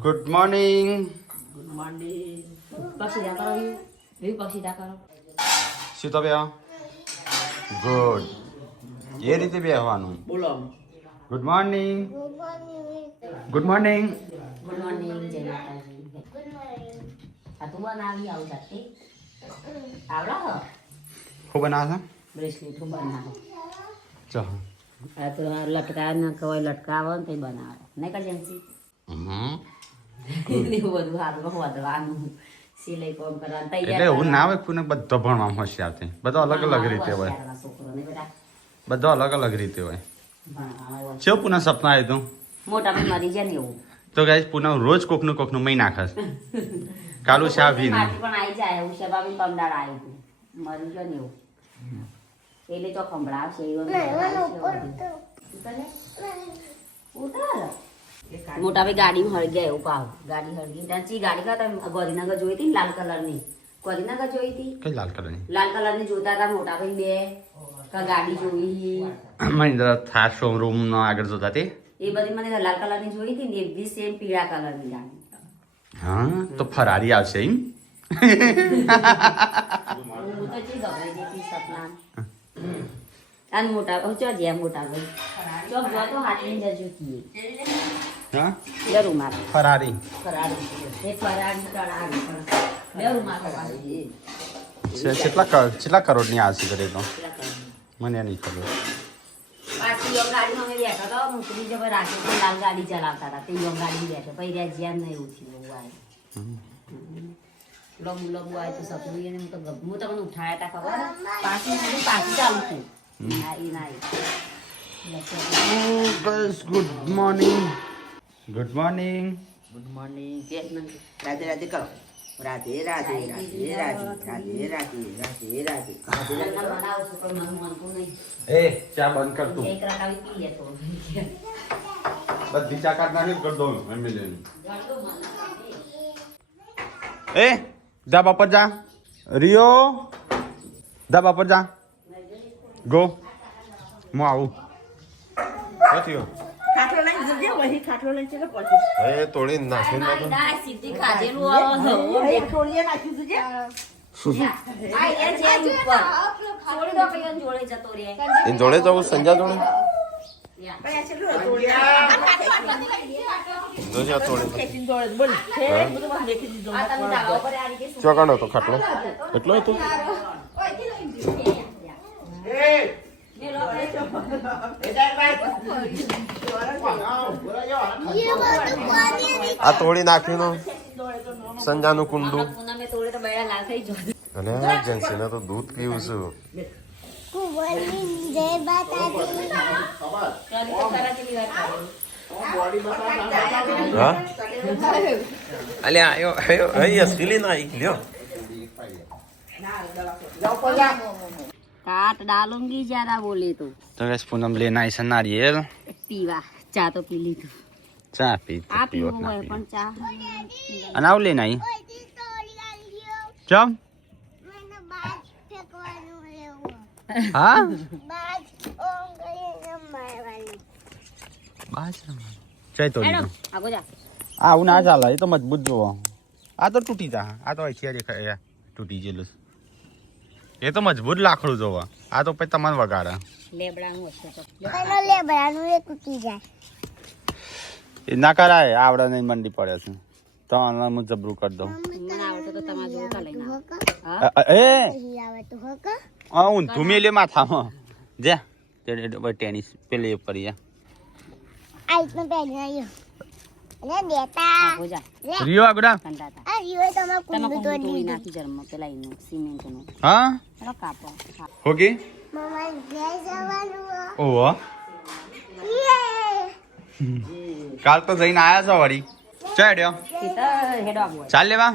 Good morning. Good morning. પક્ષી કરો view પક્ષી કરો. શું તો બે ગુડ એ રીતે બેહવાનું. બોલો. Good morning. Good morning. Good morning. જય માતાજી. આ તું બનાવી આવું જાતે આવડા શું બનાવે બ્રેસલેટ હું બનાવો છે? આ તો લટકા ના કવાય લટકાવો ને તે બનાવે નહીં કરજે એવું બધું હાથમાં વધવાનું સિલાઈ કામ કરવાનું તૈયાર એટલે એવું ના હોય કોઈને બધો ભણવામાં હોશિયાર છે. બધો અલગ અલગ રીતે હોય. છોકરોને બેટા બધો અલગ અલગ રીતે હોય. ભણાવો છે પુના સપના આવ્યું તું મોટા ભાઈ મરી જાય ને એવું તો ગાઈસ પુના રોજ કોકનું મહી નાખસ. કાલુ શા ભીને પણ આવી જાય ઉષા ભાભી પમદાર આવી હતું મરી ગયો ને એવું એટલે તો ખંભળાવશે મોટા ભાઈ ગાડી હળગ્યા એવું પાવ ગાડી હળગી ત્યાંથી ગાડી કરતા ગોરીનગર જોઈ હતી લાલ કલરની ગોરીનગર જોઈ હતી કઈ લાલ કલરની લાલ કલરની જોતા હતા મોટા ભાઈ બે ગાડી જોઈ મહિન્દ્રા થાર શોરૂમ નો આગળ જોતા તે એ બધી મને લાલ કલરની જોઈ હતી ને એ બી સેમ પીળા કલરની ગાડી. હા તો ફરારી આવશે એમ. હું તો ચી ગભરાઈ જતી સપના અને મોટા ચો જ્યાં મોટા ભાઈ ચોક જો તો હાથની જજો કીએ હા જરૂર મારે ફરારી ફરારી એ ફરારી કરાવી પણ જરૂર મારે કેટલા કરોડની આશી કરે તો મને નહીં ખબર. પાછી યો ગાડીમાં અમે બેઠા તો મુકડી જબર રાખી તો લાલ ગાડી ચલાવતા હતા તે યો ગાડી બેઠા પછી રહ્યા જ્યાં નહીં એવું થયું એવું આવે લબુ લબુ આવે તો સપનું એને હું તમને ઉઠાયા હતા ખબર પાછી ચાલુ થયું good morning. Good morning. Good morning Radhe Radhe કરો રાધે રાધે રાધે રાધે રાધે રાધે રાધે રાધે એ ચા બંધ કર તું. એક રકાવી પી લેતો બધી ચા કાઢ નાખી કર દો એમ્બ્યુલન્સ. એ ધાબા પર જા રિયો ધાબા પર જા ગો હું આવું થયો ખાટલો લઈને જજે વહી ખાટલો લઈને ચલો પછી એ તોડી નાખી નાખો. સીધી ખાધેલું એ ટોળીએ નાખી જજે એ જોડે જવું સંજા જોડે પયા ચલો ટોળીએ તોડે ખેંચીને દોડે બોલ છે બધું બહાર દેખી દીધો ચોકાનો તો ખાટલો એટલો હતો. આ તોડી નાખ્યું સંજાનું કુંડું અને એજન્સીને તો દૂધ પીવું છું. હા અલ્યા આયો આયો અહીં અસલી ના આવી લ્યો. काट डालूंगी ज्यादा बोले तो गैस पूनम लेना है सन नारियल पीवा चा तो पी ली तू चा पी आप पीવો હોય પણ ચા अनाव लेना ही चम हाँ चाय तो હેડો આગો જા આ હું ના ચાલે એ તો મજબૂત જોવો. આ તો તૂટી જા. આ તો અહીંથી દેખાય તૂટી ગયેલું. એ તો મજબૂત લાકડું જોવા. આ તો પછી તમારે વગાડે લેબડાનું હશે તો લેબડાનું એ તૂટી જાય. એ ના કરાય આવડે નહીં મંડી પડે છે તો હું જબરું કરી દઉં. મને આવડે તો તમારા જોડે કા લઈને હા એ આવે તો હક ઊંધું મેલે માથામાં જા ટેનિસ પેલે કરી આઈસ માં પહેરી આવ્યો અને બેટા આગો જા રિયો આગડા કંટાતા આ રીયો તમાર તમે કુંડું કોણ તોડી તોડી દીધું. નાખી જરમાં પેલા એનું સિમેન્ટનું હા હેડો કાપો હોગી મમ્મા ઘેર જવાનું ઓહો યે કાલ તો જઈને આયા છો વળી ચાડ્યો સીતા હેડો આગો ચાલ લેવા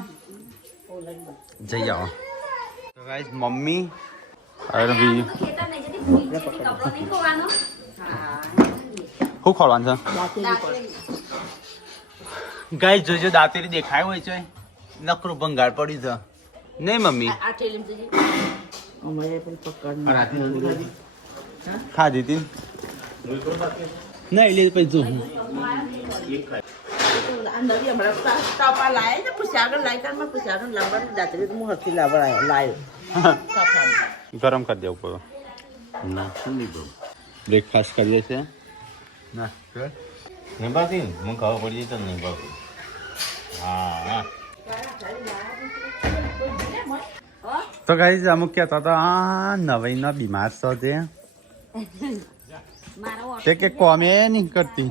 જઈ આવો. તો ગાઈસ મમ્મી અરવી ખેતર નહીં જતી ભૂલી જતી કપડો નહીં ખોવાનો હા શું ખોલવાનું છે ગાઈસ જોજો દાંતેરી દેખાય હોય છે નકરું ભંગાર પડ્યું છે નહીં મમ્મી આ ઠેલીમ જતી અમારે પણ પકડ ખાધી હતી નહીં લે પછી જો અંદર હમણાં તાપા લાયા ને પૂછ્યા આગળ લાય કારમાં પૂછ્યા આગળ લાવવાનું દાતરી હું હરથી લાવ્યો ગરમ કરી દેવું પડે બ્રેકફાસ્ટ કરીએ છીએ ના નહીં બાકી મને ખબર પડી જતો નહીં બાકી હા તો ગાઈઝ અમુક કહેતા હતા આ નવાઈનો બીમાર છો તે મારો તે કે કોમે નહીં કરતી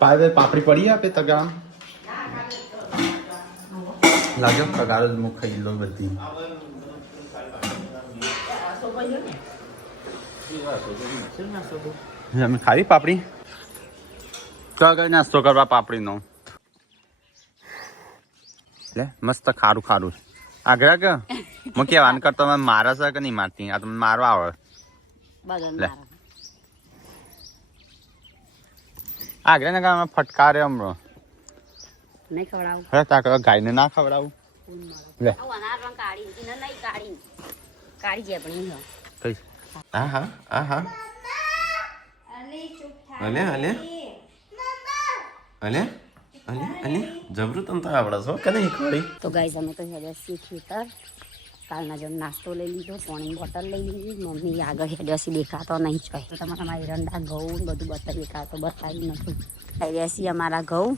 પાપડી પડી આપે તગામ લાગ્યો તગારો જ મુખ ખાઈ લો બધી અમે ખાવી પાપડી તો આગળ નાસ્તો કરવા પાપડીનો લે મસ્ત ખારું ખારું આગળ કે હું કેવાન કરતો મને મારે છે કે નહીં મારતી આ તમને મારવા આવે લે આગળ ને ગામ ફટકારે હમણો નહીં ખવડાવું હે તાક ગાયને ના ખવડાવું લે કાઢી છે પણ કઈ હા હા હા હા અલે અલે અલે અલે અલે જબરું તમ તો આવડે છો કે નહીં ખોડી તો ગાઈઝ અમે તો હેડ્યા છીએ ખેતર કાલના જેમ નાસ્તો લઈ લીધો પાણી બોટલ લઈ લીધી મમ્મી આગળ હેડ્યાસી દેખાતો નહીં જોઈ તો તમારે અમારી રંડા ઘઉં બધું બતાવી તો બતાવી નથી હેડ્યા છીએ અમારા ઘઉં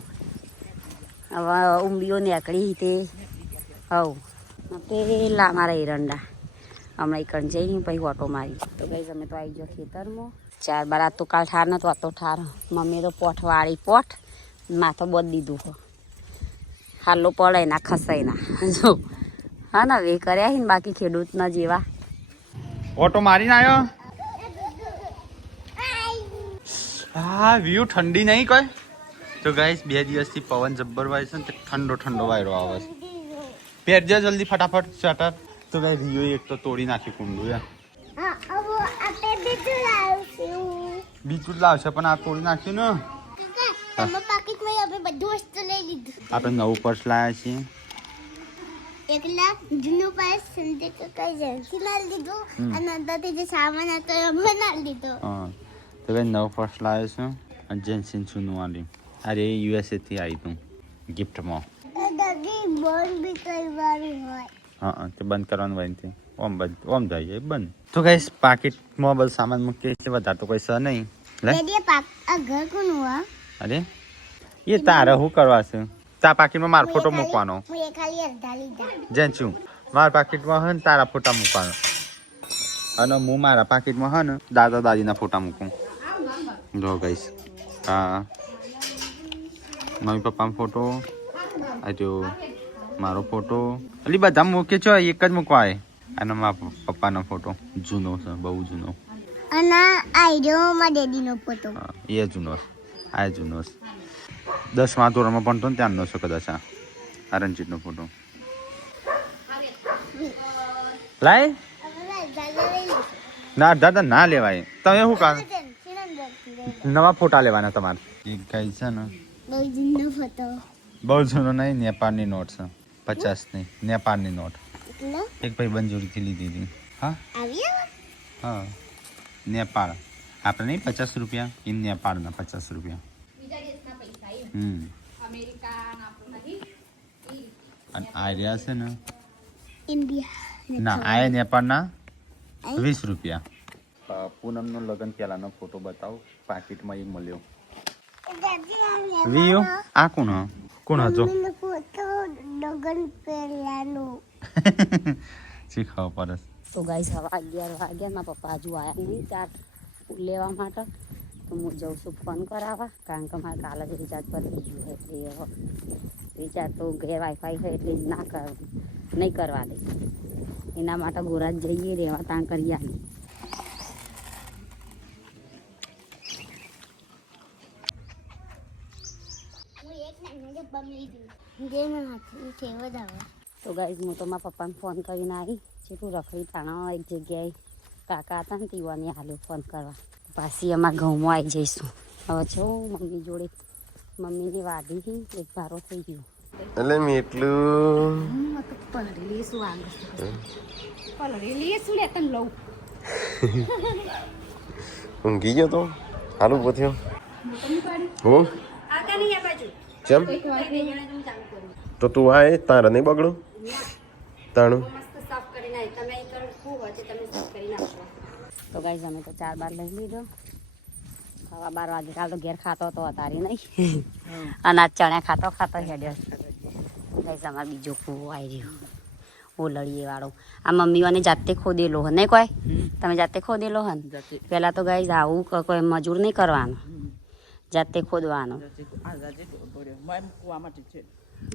હવે ઉંબીઓ નીકળી તે હવ પેલા અમારા એરંડા હમણાં એકણ જઈને પછી ઓટો મારી તો ગાઈઝ અમે તો આવી ગયો ખેતરમાં 4 બાર તો કાલ ઠાર નતો આ તો ઠાર મમ્મીએ તો પોઠ વાળી પોઠ માથો બદ દીધું હો હાલો પડે ના ખસાય ના જો હા ના વે કર્યા ને બાકી ખેડૂતના જેવા ઓટો મારીને આવ્યો હા વ્યૂ ઠંડી નહીં કોઈ તો ગાઈસ 2 દિવસથી પવન જબ્બર વાય છે ને ઠંડો ઠંડો વાયરો આવે છે પહેરજો જલ્દી ફટાફટ સ્વેટર તો ગાઈ રિયો એક તો તોડી નાખ્યું કુંડું યાર બીજું લાવશે પણ આ તોડી નાખ્યું ને પાકીટમાં આપણે બધું વસ્તુ લઈ લીધું આપણે નવું પર્સ લાવ્યા છીએ એકલા જૂનું પર્સ સંજય કાકા જેન્સી લાલ દીધું અને અંદરથી જે સામાન હતો એ અમે લાલ દીધો હા તો ભાઈ નવું પર્સ લાવ્યો છું અને જેન્સીન જૂનું વાળી અરે યુએસએ થી આવી તું ગિફ્ટમાં દાદી બંધ બી કરવાનું હોય હા તે બંધ કરવાનું હોય ને ઓમ જાય બંધ તો ગાઈસ પાકીટમાં બધું સામાન મૂકીએ છીએ વધારે તો કોઈ સર નહીં લે દાદી આ ઘર કોનું હોય અરે એ તારે શું કરવા છે તારા પાકીટમાં મારો ફોટો મૂકવાનો હું એ ખાલી અડધા લીધા જેન્ચું મારા પાકીટમાં હે ને તારા ફોટા મૂકવાનો અને હું મારા પાકીટમાં હે ને દાદા દાદીના ફોટા મૂકું જો ગાઈસ હા મમ્મી પપ્પાનો ફોટો આ જો મારો ફોટો એટલે બધા મૂકે છો એક જ મૂકવા અને મારા પપ્પાનો ફોટો જૂનો છે બહુ જૂનો અને આઈડિયો માં ડેડીનો ફોટો હા એ જૂનો આ જૂનો 10મા ધોરણમાં ભણતો ને ત્યાંનો છે કદાચ આ રણજીતનો ફોટો લાય ના દાદા ના લેવાય તમે શું કામ નવા ફોટા લેવાના તમારે એક ગાય છે ને બહુ જૂનો ફોટો બહુ જૂનો નહીં નેપાળની નોટ છે 50ની નેપાળની નોટ એટલો એક ભાઈ બંજૂરીથી લીધી હતી હા આવ્યો હા નેપાળ આપણે નહીં 50 રૂપિયા એ નેપાળના 50 રૂપિયા અને આ રહ્યા છે ને ઇન્ડિયા ના આ નેપાળના 20 રૂપિયા પૂનમનો લગ્ન પહેલાનો ફોટો બતાવો પાકીટમાં એ મળ્યો વિયો આ કોણ હતો ફોટો લગન પહેલાનો શીખવા પડે તો ગાઈસ હવે 11 વાગ્યા મારા પપ્પા હજુ આવ્યા નહીં ચાર લેવા માટે તો હું જઉં છું ફોન કરાવવા કારણ કે મારે કાલે જ રિચાર્જ પર થઈ ગયું એટલે રિચાર્જ તો ઘરે વાઈફાઈ છે એટલે ના કર નહીં કરવા દે એના માટે ગોરા જ જઈએ રહેવા ત્યાં કરી આવી તો ગાઈસ હું તો મારા પપ્પાને ફોન કરીને આવી જેટલું રખડી તાણા એક જગ્યાએ કાકા હતા ને તીવાની હાલ્યો ફોન કરવા પાછી અમારા ઘઉંમાં આવી જઈશું હવે છો મમ્મી જોડે મમ્મીની વાડી એક ભારો થઈ ગયો એટલે મેં એટલું પલરેલી શું આગળ પલરેલી શું લે તને લઉં ઊંઘી ગયો તો હાલું પથ્યો હું આકા નહીં આ બાજુ ચમ તો તું આય તારે નહીં બગડું તાણું. તો ગાઈસ અમે તો 4 બાર લઈ લીધો. સવા 12 વાગે કાલ તો ઘેર ખાતો હતો અતારી નહીં અનાજ ચણ્યા ખાતો હેડ્યો. ગાઈસ અમારે બીજો કૂવો આવી રહ્યો ઓલળીએ વાળો. આ મમ્મીઓને જાતે ખોદેલો હે નહીં કોઈ તમે જાતે ખોદેલો હે ને પેલા તો ગાઈસ આવું કોઈ મજૂર નહીં કરવાનો જાતે ખોદવાનો.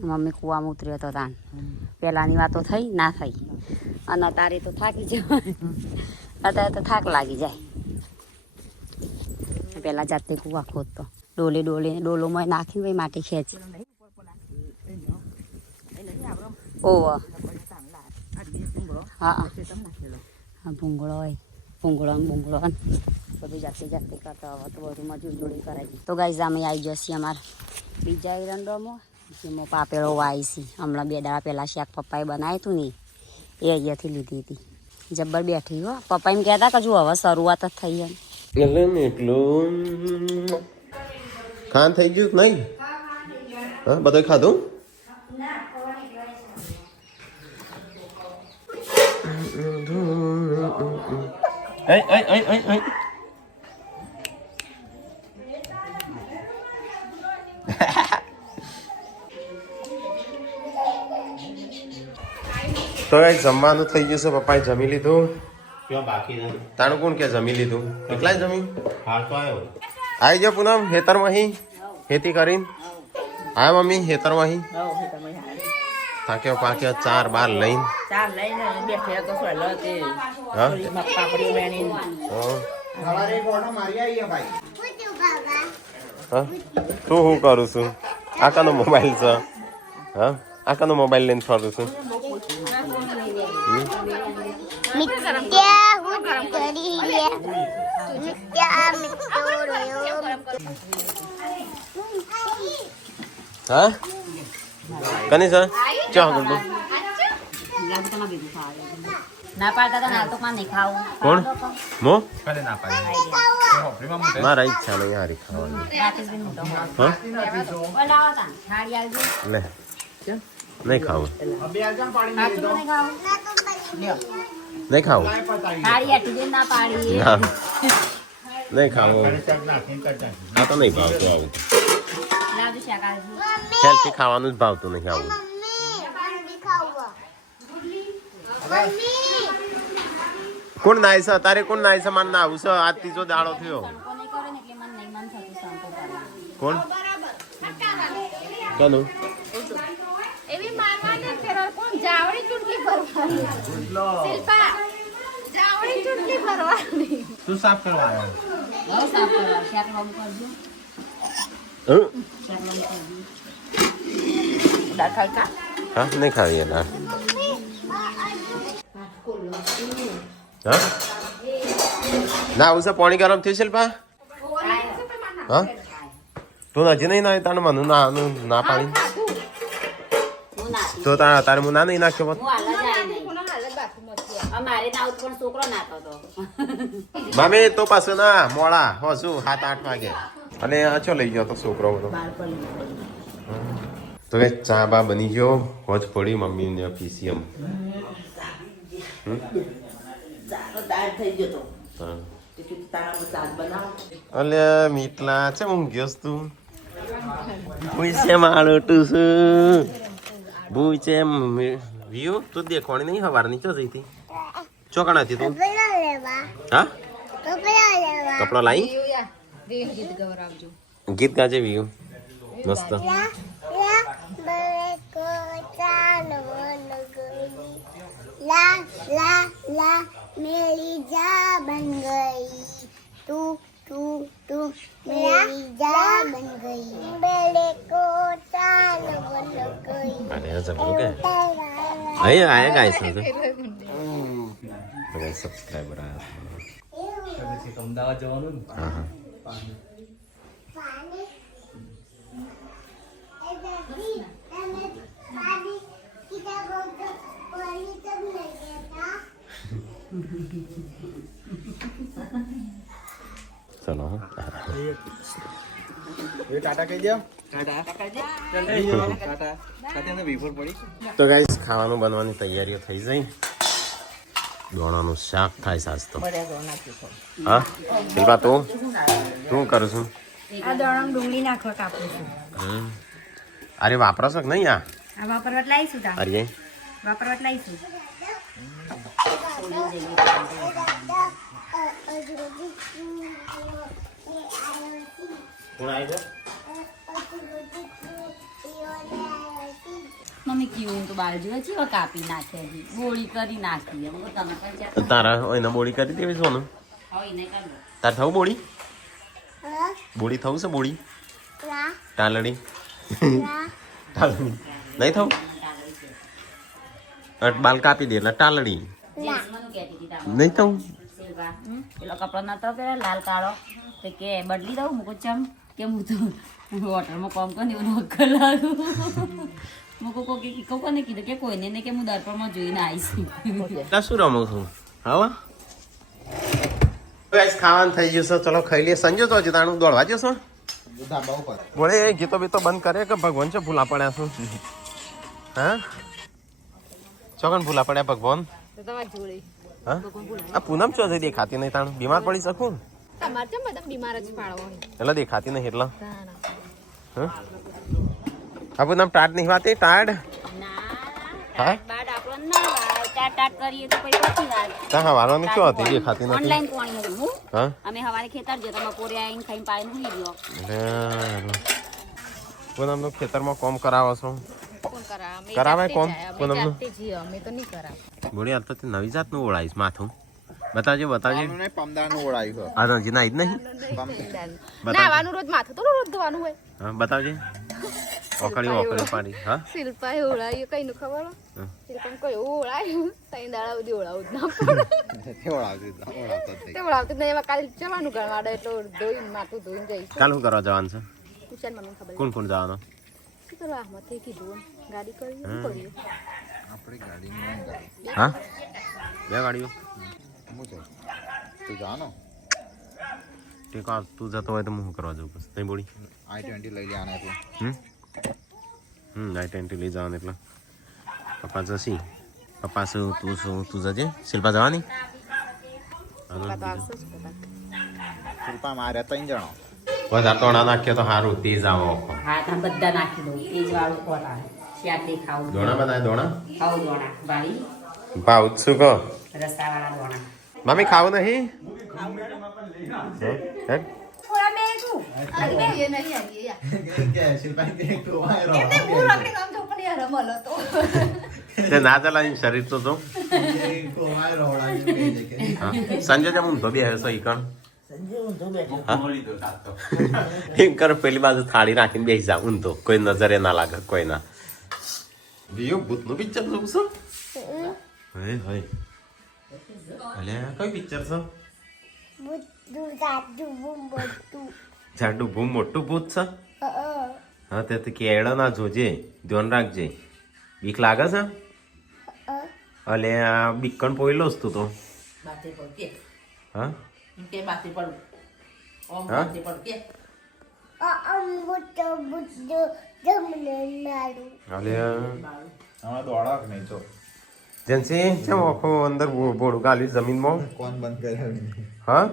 મમ્મી કૂવામાં ઉતર્યો હતો તાન પેલાની વાતો થઈ ના થઈ અને તારે તો થાકી જવાય અત્યારે તો થાક લાગી જાય. પેલા જાતે કૂવા ખોદતો ડોલોમાં નાખીને ભાઈ માટી ખેંચ ઓહ હા ભૂંગળો હોય ભૂંગળો બધું જાતે કરતો હવે તો બધું મજૂર જોડી કરાવી. તો ગાઈઝ અમે આવી જશે અમારા બીજા એરંડોમાં જેમાં પાપેળો વાવી છે. હમણાં 2 દાડા પહેલાં શાક પપ્પાએ બનાવ્યું હતું ને એ અહીંયાથી લીધી હતી. જબ્બર બેઠી હો. પપ્પા એમ કહેતા કે જો હવે શરૂઆત જ થઈ એમ. એટલું ખાન થઈ ગયું નહીં હા બધું ખાધું. તો જમવાનું થઈ ગયું છે. પપ્પાએ જમી લીધું. ક્યાં બાકી નથી? તાણું કોણ કે જમી લીધું એટલા જ જમી. હાલ તો આવ્યો. આવી જાઓ પૂનમ ખેતરમાં અહીં ખેતી કરીને. હા મમ્મી ખેતરમાં અહીં થાક્યો પાક્યો 4 બાર લઈને. હા હા તું શું કરું છું? આકાનો મોબાઈલ છે. હા આકાનો મોબાઈલ લઈને ફરું છું. હા કની સર ચા કરતું ના પાડતા હતા તો માં નહીં ખાવું. કોણ મો કને ના પાડી મારા ઈચ્છા નહીં હારી ખાવાની. હા લે નહીં ખાવું નહીં ખાવું ના નહીં ખાવું. આ તો નહીં ભાવતું આવું. હેલ્થી ખાવાનું જ ભાવતું નહીં આવું. કોણ નાય છે તારે કોણ નાય છે માન ના આવું છે. આ ત્રીજો દાડો થયો. કોણ કનું એવી મારવાને ફેરો કોણ જાવડી ચૂંટલી ભરવાની શિલ્પા જાવડી ચૂંટલી ભરવાની તું સાફ કરવા આવ્યો. સાફ કરવા શાક લમ કરજો હા નહીં ખાવીએ ના હા ના આવું છે. પાણી ગરમ થયું શિલ્પા. હા તું હજી નહીં ના તારે મને ના પાણી તો તારે હું ના નહીં નાખ્યો. મામી તો પાછું ના મોડા હો શું 7-8 વાગે અને ચો લઈ ગયો તો છોકરો બધો. તો કે ચા બા બની ગયો હોજ પડી મમ્મી ને પીસીએમ. અલે મીટલા છે ઊંઘ્યો તું પૂછે મારો તું શું પૂછે વ્યુ તું દેખવાની નહીં સવારની ચો જઈ હતી ચોકણા હતી તું. હા કપડા લાવી ગીત ગાજે વ્યુ મસ્ત. ला ला ला मेरी जा बन गई तू तू तू मेरी जा बन गई बेड़े को चाल बन गई. अरे जबरो के आए आए गाइस तो सब्सक्राइबर आया અમદાવાદ જવાનું ને हां हां पानी ए दादी તમે પાણી કીધા બોલ પાણી તમ લઈ ગયા चलो ટાટા કહી દો. તો ગાઈસ ખાવાનું બનવાની તૈયારીઓ થઈ જાય. દોણાનું શાક થાય સાસ તો. હા શિલ્પા તું શું કરું છું? આ દોણમ ડુંગળી નાખવા કાપું છું. અરે વાપરો છો કે નહીં આ? આ વાપરવા લાવીશું તા. અરે વાપરવા લાવીશું. મમ્મી કીધું તો બાર જેવા ચેવા કાપી નાખે છે. ગોળી કરી નાખી. એમ કહું તમે કઈ ચા તારા એને બોળી કરી દેવી સોનું. હોય નહીં કરવું. તાર થવું બોળી? બોળી થવું છે બોળી? ટાલડી ટાલડી નહીં થવું? બાલ કાપી દે એટલે ટાલડી જેસમાંનું કહેતી હતી તારે. નહીં થવું. શિલ્પા, પેલો કપડો નતો કે લાલ કાળો તો કે બદલી દઉં મૂકો ચમ કે હું તો વોટરમાં કોમ કરીને એવું નોકર લાવું મૂકો કોને કીધું કે કોઈને ને કે હું દર્પણમાં જોઈને આવીશ. ત્યાં શું રમું છું હા ખાવાનું થઈ ગયું છે. ચલો ખાઈ લઈએ. સંજો તો હજી તાણું દોડવા જશો? ધાબા ઉપર. બોલે એ ગીતો બીતો બંધ કરે કે ભગવાન છે ભૂલા પડ્યા શું? હા ચોકન ભૂલા પડ્યા ભગવાન? હા આ પૂનમ ચો જઈ દેખાતી નહીં તાણું બીમાર પડી શકું? એટલે દેખાતી નહીં એટલે હા આ પૂનમ ટાટ નહીં વાતી ટાટ હા હા વારવાની શું હતી દેખાતી નથી. ઓનલાઈન કોણી હું હા અમે હવારે ખેતર જતા બપોરે આવીને ખાઈને પાણી ભૂલી ગયો. પૂનમ નું ખેતરમાં કોમ કરાવો છો? કરાવે કોમ પૂનમ નું? બોલી આ તો તે નવી જાત નું ઓળાઈશ માથું. બતાવજો બતાવજો. પમદારનું ઓળાયું આ તો હજી નાઈ જ નહીં. નાવાનું રોજ માથું તો રોજ ધોવાનું હોય. હા બતાવજે. ઓકળી પાડી. હા શિલ્પા એ ઓળાયું કઈ નું ખબર હા. શિલ્પા કઈ ઓળાયું તઈ દાડા સુધી ઓળાવું જ ના પડે તે ઓળાવતું જ નહીં એમાં કાલે જવાનું ગણવાડે એટલે ધોઈને માથું ધોઈને જઈશ. કાલ શું કરવા જવાનું છે? પૂછાને મને ખબર કોણ કોણ જવાનો? શું કરવા આમાંથી કીધું ગાડી કરી શું કર્યું આપણી ગાડી હા બે ગાડીઓ તું જાનો ટેકો તું જતો હોય તો હું કરવા જવું બસ નહીં બોલી i20 લઈ લેવાના એટલે i20 લઈ જવાનું એટલે પપ્પા જશી. પપ્પા શું તું જજે. શિલ્પા જવાની? શિલ્પા મારે 3 જણો. વધારે તોડા નાખ્યો તો સારું તેજ આવો. હા તમે બધા નાખી દઉં એ જ વાળું ખોરાક શાક ખાવું દોણા બનાય દોણા ખાવું દોણા ભાઈ ભાવ શું કહો રસ્તાવાળા દોણા મમ્મી ખાવું નહીં? ના ચલાવી શરીર તો જો સંજય જમ ઊંધો બે હશે ઈકણ એમ કર પેલી બાજુ થાળી રાખીને બેસી જા ઊંધો કોઈ નજરે ના લાગે કોઈ ના. બીજો ભૂતનું પિક્ચર જોઉં છું? હે હે અલે કઈ પિક્ચર છે? જાડું બહુ મોટું ભૂત છે. હા તે તો કેળો ના જોજે ધ્યાન રાખજે. બીક લાગે છે? અલે આ બીકણ પોયલો જ તું તો. બાતી પર કે હા કે બાતી પર ઓમ હા? બાતી પર કે અલે હમણાં દોડાક નહીં તો જેન્સી કેમ આખો અંદર બોડું ગાલ્યું જમીનમાં? કોણ બંધ કરે હા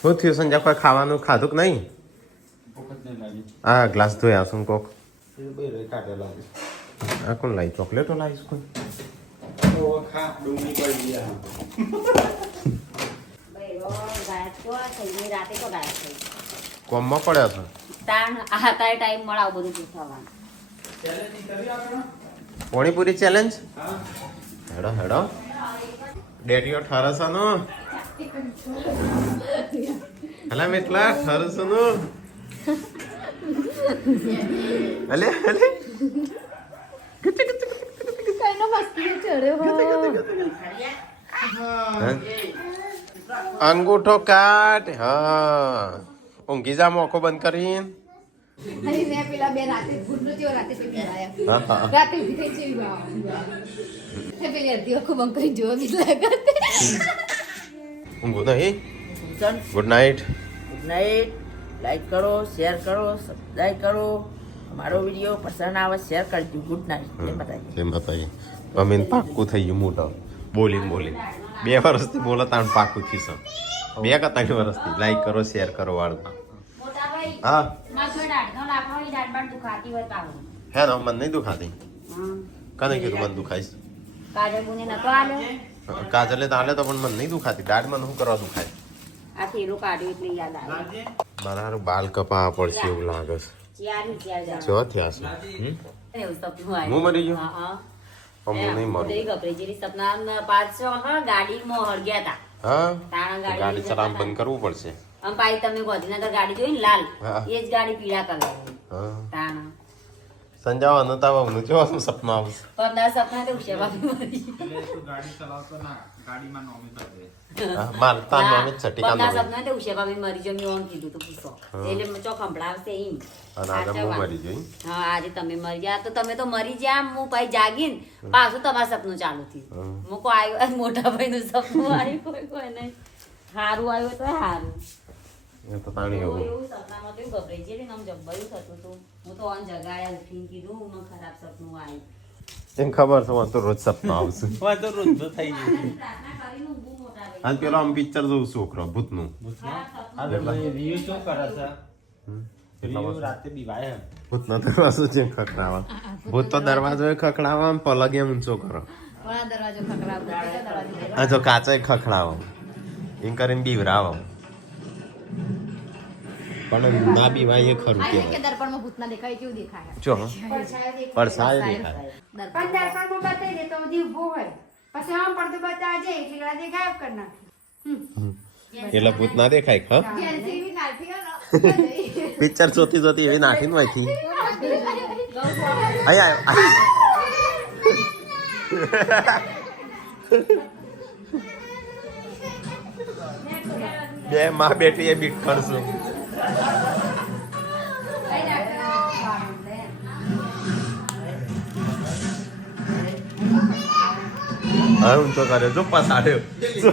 શું થયું સંજા કોઈ ખાવાનું ખાધું કે નહીં? હા ગ્લાસ ધોયા શું કોક આ કોણ લાવી ચોકલેટો લાવીશ કોઈ? રાતે તો ગાયબ થઈ કોમમાં પડ્યા છો? તાણ આ તારે ટાઈમ મળાવ બધું પૂછવાનું. પાણીપુરી ચેલેન્જ હેડો હેડો ડેડીઓ ઠરસનો હલા મેટલા ઠરસનો અલે અલે કઈનો મસ્તી ચડ્યો અંગૂઠો કાટ હા ઊંઘી જા મોકો બંધ કરીને. અરે મેં પેલા બે રાતે ભૂંડો જેવો રાતે પેલી આયા હા હા રાતે ઉઠી થઈ છે પેલી અડધી આખો બંકરી જોવા બી લાગે ઊંઘું નહીં. ચલ good night. Good night like કરો, શેર કરો, સબસ્ક્રાઈબ કરો. અમારો વિડીયો પસંદ આવે શેર કરજો. Good night. જય માતાજી. એમ બતાવીએ અમે પાક્કું થઈ ગયું મોટો બોલીને 2 વર્ષથી બોલો તાણ પાક્કું થયું છે 2 કે 3 વર્ષથી લાઈક કરો શેર કરો વાળતા મોટા ભાઈ હા માથે દાઢનો લાકડોની દાઢ બાઢ દુખાતી હોય તો આવો. હે ને મને નહીં દુખાતી કને કીધું મને દુખાઈશ કાજલ બુને નતો આલ્યો કાજલે તો આલે તો પણ મને નહીં દુખાતી દાઢ મને શું કરવા દુખાય આ થેલો કાઢ્યો એટલે યાદ આવે મારા હારું બાલ કપાવા પડશે એવું લાગે છે ચાર જો થયા છે એવું સપનું આવ્યું. હું મરી ગયો હા પણ હું નહીં મરું ગભરાઈ સપના પાછો ગાડીમાં હળગ્યા હતા હા તાણા ગાડી ચલાવવાનું બંધ કરવું પડશે આમ પાછી તમે ગાંધીનગર ગાડી જોઈ ને લાલ હા. એ જ ગાડી પીળા કલર હા તાણા સંજાવ અનતાવાનું કેવા સપના આવશે 15 સપના તો ઉછેવા મરી હા, માર તાન અમે છટી કામ 15 સપના તો ઉછેવા મરી જો મેં ઓન કીધું તો પૂછો એટલે ચો ખંભળાવશે એમ અને આજે હું મરી જઈ હા આજે તમે મરી ગયા તો તમે તો મરી ગયા હું ભાઈ જાગીને પાછું તમારું સપનું ચાલુ થયું હું કોઈ આવ્યો મોટા ભાઈ નું સપનું આવ્યું કોઈ નહીં સારું આવ્યું તો સારું એ તો તાણી એવું એવું સપનામાં તો એવું ગભરાઈ જઈએ ને આમ જબ્બાયું થતું હતું હું તો ઓન જગાડ્યા ઉઠીને કીધું મને ખરાબ સપનું આવ્યું એમ ખબર છે મને તો રોજ સપના આવશે તો રોજ તો થઈ ગયું પ્રાર્થના કરીને ઊંઘું મોટા ભાઈ અને પેલો આમ પિક્ચર જોઉં છોકરો ભૂતનું રિયુ શું કરે છે રિયુ રાતે બીવાય એમ ભૂતનો દરવાજો છે ખખડાવા ભૂત તો દરવાજો ખખડાવા આમ પલગ એમ ઊંચો કરો ઘણા દરવાજો ખખડાવતો બીજો દરવાજો આ જો કાચો ખખડાવો એમ કરીને બીવરાવો પણ ના બીવાય એ ખરું આ કે કહેવાય દર્પણમાં ભૂત ના દેખાય કેવું દેખાય જો પડછાય દેખાય પણ દર્પણમાં બતાવી દે તો બધી ઊભો હોય પછી આમ પડતું બતાવવા જાય એટલે રાતે ગાયબ કરી નાખે એટલે ભૂત ના દેખાય હા જેલથી બી નાખી હો ને. પિક્ચર જોતી જોતી એવી નાખીને વાંચી અહીંયા બે માં બેઠી એ બીક કરશું હવે ઊંચો કર્યો જો પસાડ્યો જો